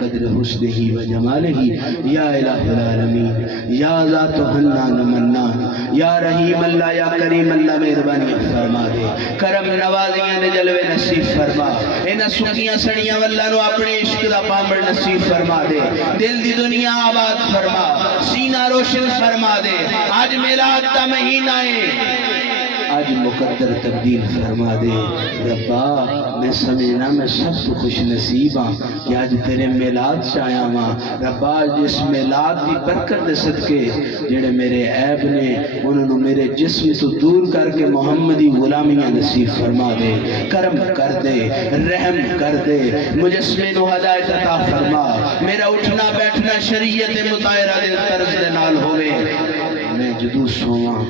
قدر حسنہ و جمالہ یا الہ العالمین یا ذات حنان منان یا رحیم اللہ یا کریم اللہ مہربانی فرما دے، کرم نوازیاں دے جلوے نصیب فرما، انہاں سکیاں سڑیاں واللہ نو اپنے عشق دا پامڑ نصیب فرما دے، دل دی دنیا آباد فرما، سینہ روشن فرما دے، آج میلاد دا مہینہ ہے، آج مقدر تبدیل فرما دے ربا، میں سمجھنا میں سب تو خوش نصیب ہاں کہ آج تیرے میلاد چاہیا ماں ربا، جس میلاد دی برکت دے صدقے جڑے میرے عیب نے انہوں میرے جسم تو دور کر کے محمدی غلامیاں نصیب فرما دے، کرم کر دے، رحم کر دے، مجسمے نو ہدایت عطا فرما، میرا اٹھنا بیٹھنا شریعت مطہرہ دے طرز دے نال ہوئے، میں جدو سواں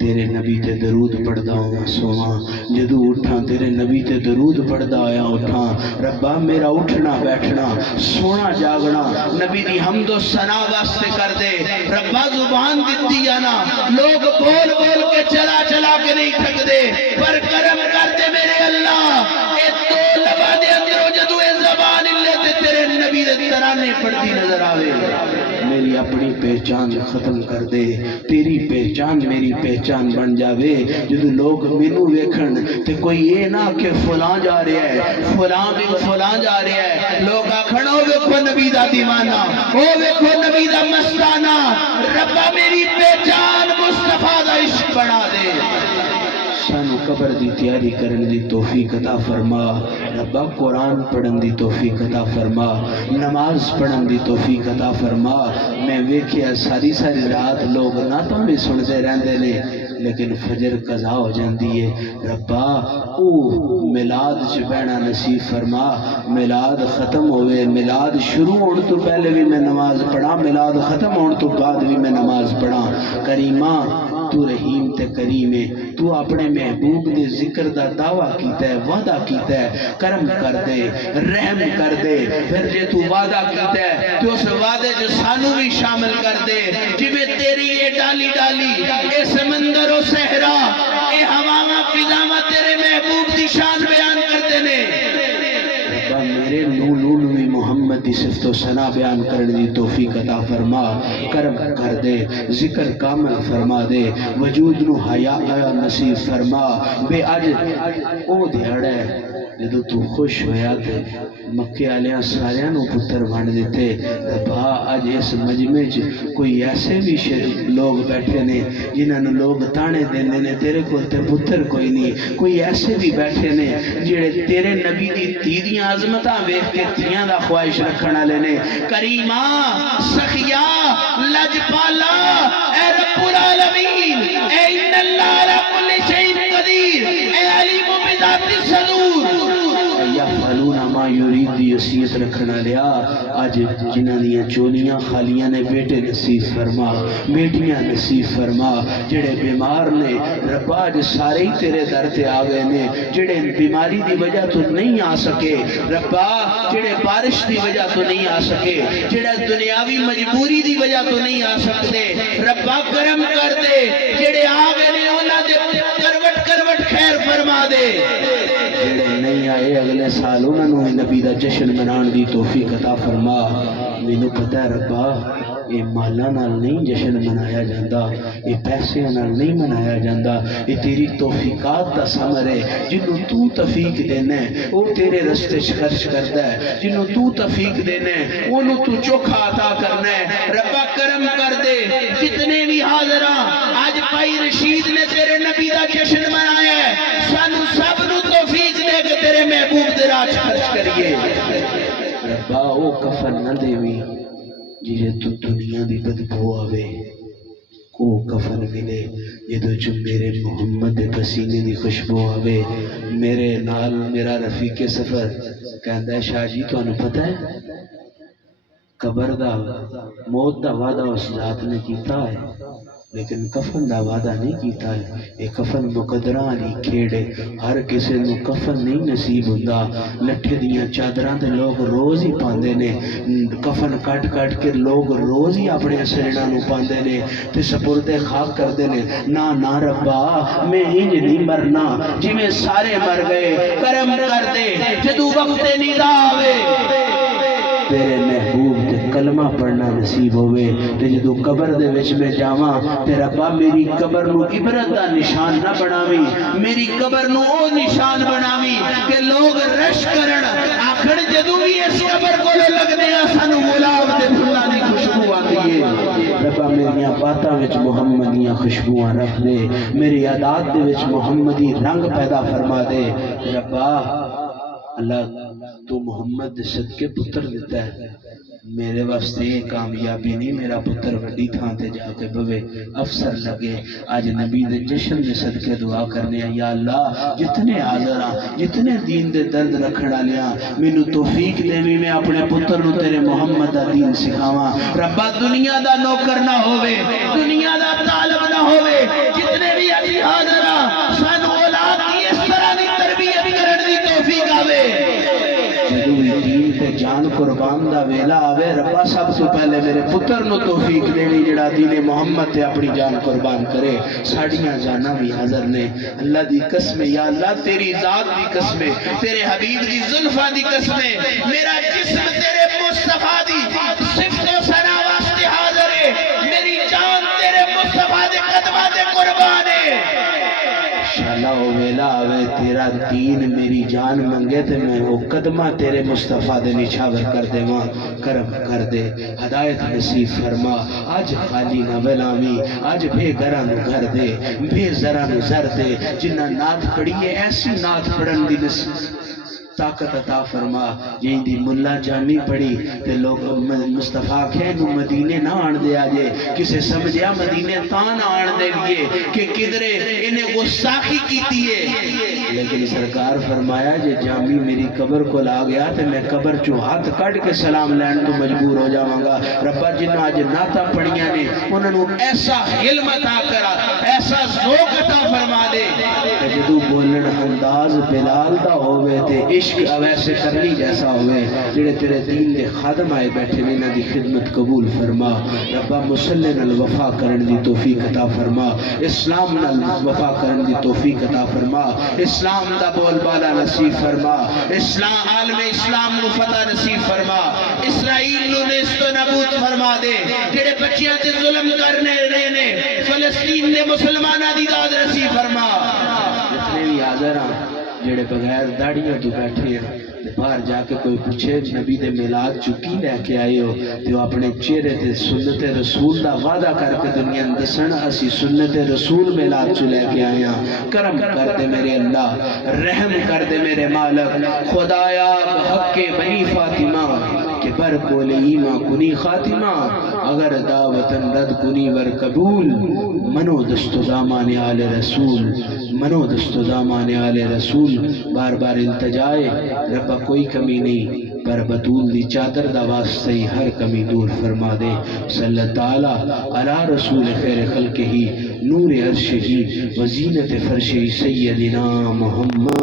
تیرے نبی تے درود پڑھدا ہوں سواں، جدو اٹھاں تیرے نبی تے درود پڑھدا آیا اٹھاں ربا، میرا اٹھنا بیٹھنا سونا جاگنا نبی دی حمد و ثنا واسطے کر دے ربا، زبان دیتی جانا لوگ بول بول کے چلا چلا کے نہیں تھک دے، پر کرم کر دے میرے اللہ، اے تو لبا دے اندرو جدو اے زبان اللہ تے تیرے نبی دے ترانے پڑھتی نظر آوے، میری اپنی پہچان ختم کر دے، تیری پہچان میری پہچان بن جاوے، جدو لوگ مینوں ویکھن تے کوئی یہ نہ کہ فلاں جا رہا ہے، فلاں بن فلاں جا رہا ہے، لوگ آکھن او ویکھو نبی دا دیوانہ، او ویکھو نبی دا مستانہ، ربا میری پہچان مصطفیٰ دا عشق بنا دے، سانو قبر دی تیاری کرن دی توفیق عطا فرما ربا، قرآن پڑھن دی توفیق عطا فرما، نماز پڑھن دی توفیق عطا فرما، میں ویکھیا ساری ساری رات لوگ نعتاں بھی سنتے رہندے نے لیکن فجر قضا ہو جاندی ہے ربا، او میلاد چ بہنا نصیب فرما، میلاد ختم ہوئے، میلاد شروع ہون تو پہلے بھی میں نماز پڑھا، میلاد ختم ہون تو بعد بھی میں نماز پڑھا، کریمہ تو رحیم تے کریم ہے، تو اپنے محبوب دے ذکر دا دعویٰ کیتا ہے، وعدہ کیتا ہے، کرم کر دے، رحم کر دے، پھر جے تو وعدہ کیتا ہے تو اس وعدے جو سانو بھی شامل کر دے، جبے تیری یہ ڈالی ڈالی اے سمندر و صحرا اے ہواواں فضاواں تیرے محبوب دی شان بیان کرتے نے، ربا میرے نو بھی محمد دی صفت و ثنا بیان کرنے دی توفیق عطا فرما، کرم کر دے، ذکر کامل فرما دے، وجود نو حیا نصیب فرما، بے اج او دیڑا ہے جدو تو خوش ہویا تے مکے آلیاں ساریاں نو پتر بن دیتے ربا، اج اس مجمع چ کوئی ایسے بھی لوگ بیٹھے نے جنہاں نو لوگ تانے دیندے نے تیرے کو تے پتر کوئی نہیں، کوئی ایسے بھی بیٹھے نے جڑے تیرے نبی دی تیریاں عظمتاں ویکھ کے تیاں دا خواہش رکھن والے نے، کریمہ سخیا لجپالا اے رب العالمین، اے ان اللہ علی کل شیء قدیر، اے علیم بذات الصدور، یفعلون ما یرید دی حیثیت رکھنا لیا، آج جنہاں دیاں چولیاں خالیاں نے بیٹے نصیب فرما، بیٹیاں نصیب فرما، جڑے بیمار نے ربا آج سارے ہی تیرے در تے آ گئے نے، جڑے بیماری دی وجہ تو نہیں آ سکے ربا، جڑے بارش دی وجہ تو نہیں آ سکے، جڑے دنیاوی مجبوری دی وجہ تو نہیں آ سکتے ربا، کرم کر دے، جڑے آ گئے نے انہاں دے کروٹ کروٹ خیر فرما دے، جڑے نہیں آئے اگلے سال انہوں نے نبی دا جشن منان دی توفیق عطا فرما، مینوں پتہ ہے ربا یہ مالاں نال نہیں جشن منایا جاندا، یہ پیسے نال نہیں منایا جاندا، یہ تیری توفیقات دا ثمر ہے، جنوں تو توفیق دینا ہے وہ تیرے رستے خرچ کردا ہے، جنوں تو توفیق دینا ہے انہوں تو چوکھا عطا کرنا ہے، ربا کرم کر دے، جتنے بھی حاضراں آج بھائی رشید نے تیرے نبی دا جشن منایا ہے، سانو سب نو توفیق دے کہ تیرے محبوب دے راج خرچ کریے، ربا او کفن نہ دیوی جیسے تو دنیا دی بدبو آوے، کو کفن ملے جدو جو میرے محمد پسینے دی خوشبو آوے، میرے نال میرا رفیق سفر کہندہ ہے شاہ جی تو انہوں پتہ ہے قبر دا موت دا وعدہ اس ذات نے کیتا ہے لیکن کفن دا وعدہ نہیں کیتا ہے، یہ کفن مقدراں علی کھیڑے، ہر کسی نو کفن نہیں نصیب ہوندا، لٹھے دیاں چادراں تے لوگ روز ہی پاندے نے، کفن کٹ کٹ کے لوگ روز ہی اپنے سرڑاں نو پاندے نے تے سپردے خاک کردے نے، نا ربا میں انج نہیں مرنا جی میں سارے مر گئے، کرم کر دے جدو وقت ندا آوے، تیرے محبوب تے کلمہ پڑھنا نصیب ہوئے تے جدو قبر دے وچ میں جاواں تے ربا میری قبر نو عبرت دا نشان نہ بناویں، میری قبر نو او نشان بناویں کہ لوگ رش کرن آکھن جدو بھی اس قبر کو لگنے سانو گلاب تے پھلاں دی خوشبو آندی ہے۔ ربا میریاں باتاں وچ محمدیاں خوشبوواں رکھ دے، میری عادات دے وچ محمدی رنگ پیدا فرما دے۔ ربا اللہ تو محمد دے صدقے پتر دیتا ہے، میرے واسطے یہ کامیابی نہیں میرا پتر وڈی تھاں تے جا کے بوے افسر لگے۔ آج نبی دے جشن دے صدقے دعا کرنے ہیں، یا اللہ جتنے حاضر ہاں جتنے دین دے درد رکھن والیاں مینوں توفیق دیویں میں اپنے پتر نو تیرے محمد دا دین سکھاواں۔ ربا دنیا دا نوکر نہ ہوے، دنیا دا طالب نہ ہوے، جتنے بھی ابھی حاضر ہاں سانو اولاد کی اس طرح دی تربیت کرن دی توفیق آوے۔ جدو بھی دین تے جان قربان دا ویلا آوے ربا سب سے پہلے میرے پتر نو توفیق دینی جڑا دین محمد تے اپنی جان قربان کرے۔ ساڑیاں جانا بھی حاضر نے، اللہ دی قسم یا اللہ تیری ذات دی قسم، تیرے حبیب دی زلفاں دی قسم، میرا جسم تیرے مصطفیٰ دی صفت و ثنا واسطے حاضر ہے، میری جان تیرے مصطفیٰ دے قدماں تے قربان ہے۔ انشاءاللہ وہ ویلا آوے تیرا دین میری جان منگے تے میں وہ قدمہ تیرے مصطفیٰ دے نچھاور کر دے، ماں کرم کر دے، ہدایت نصیب فرما۔ آج خالی نہ بلامی، آج بے گران گھر دے، بے زران زر دے، جنہ نات پڑھیے ایسی نات پڑھن دی طاقت عطا فرما۔ جہیں دی ملا جانی پڑھی تے لوگ مصطفیٰ کہنو مدینے نہ آن دے آجے، کسے سمجھیا مدینے تان آن دے لیے کہ کدرے انہیں گستاخی کیتی ہے، لیکن سرکار فرمایا جے جامی میری قبر کو لا گیا تے میں قبر چو ہاتھ کٹ کے سلام لین تو مجبور ہو جاواں گا۔ ربا جنہ آج ناتا پڑھیاں نے انہوں ایسا علم عطا کرا، ایسا ذوق عطا فرما دے کہ جدو بولن انداز بلال دا ہوئے تے عشق ویسے کرنی جیسا ہوئے، جڑے تیرے دین دے خادم آئے بیٹھے انہاں دی خدمت قبول فرما۔ ربا مسلم الوفا کرن دی توفیق عطا فرما، اسلام نال وفا کرن دی توفیق عطا فرما، اسلام دا بول بالا نصیب فرما، اسلام عالم اسلام نو فتح نصیب فرما، اسرائیل نو نیست و نابود فرما دے، جڑے بچیاں تے ظلم کرنے رہے نے فلسطین نے مسلمانہ دی داد نصیب فرما۔ جتنے بھی حاضر ہیں جڑے بغیر داڑیاں تو بیٹھے ہیں باہر جا کے کوئی پوچھے نبی دے میلاد چکی لے کے آئے ہو تو اپنے چہرے تے سنت رسول دا وعدہ کر کے دنیا اندسن اسی سنت رسول میلاد چو لے کے آیا۔ کرم کر دے میرے اللہ، رحم کر دے میرے مالک، خدایا حق بنی فاطمہ کہ بر کول ایماں کنی خاتمہ، اگر دعوتن رد کنی ور قبول، منو دست و دامان آل رسول، منو دست و دامان آل رسول۔ بار بار التجائے ربا کوئی کمی نہیں پر بطول دی چادر دا واسطے ہر کمی دور فرما دے۔ صلی اللہ تعالی علی رسول خیر خلق ہی، نور عرش ہی، وزینت فرش سیدنا محمد۔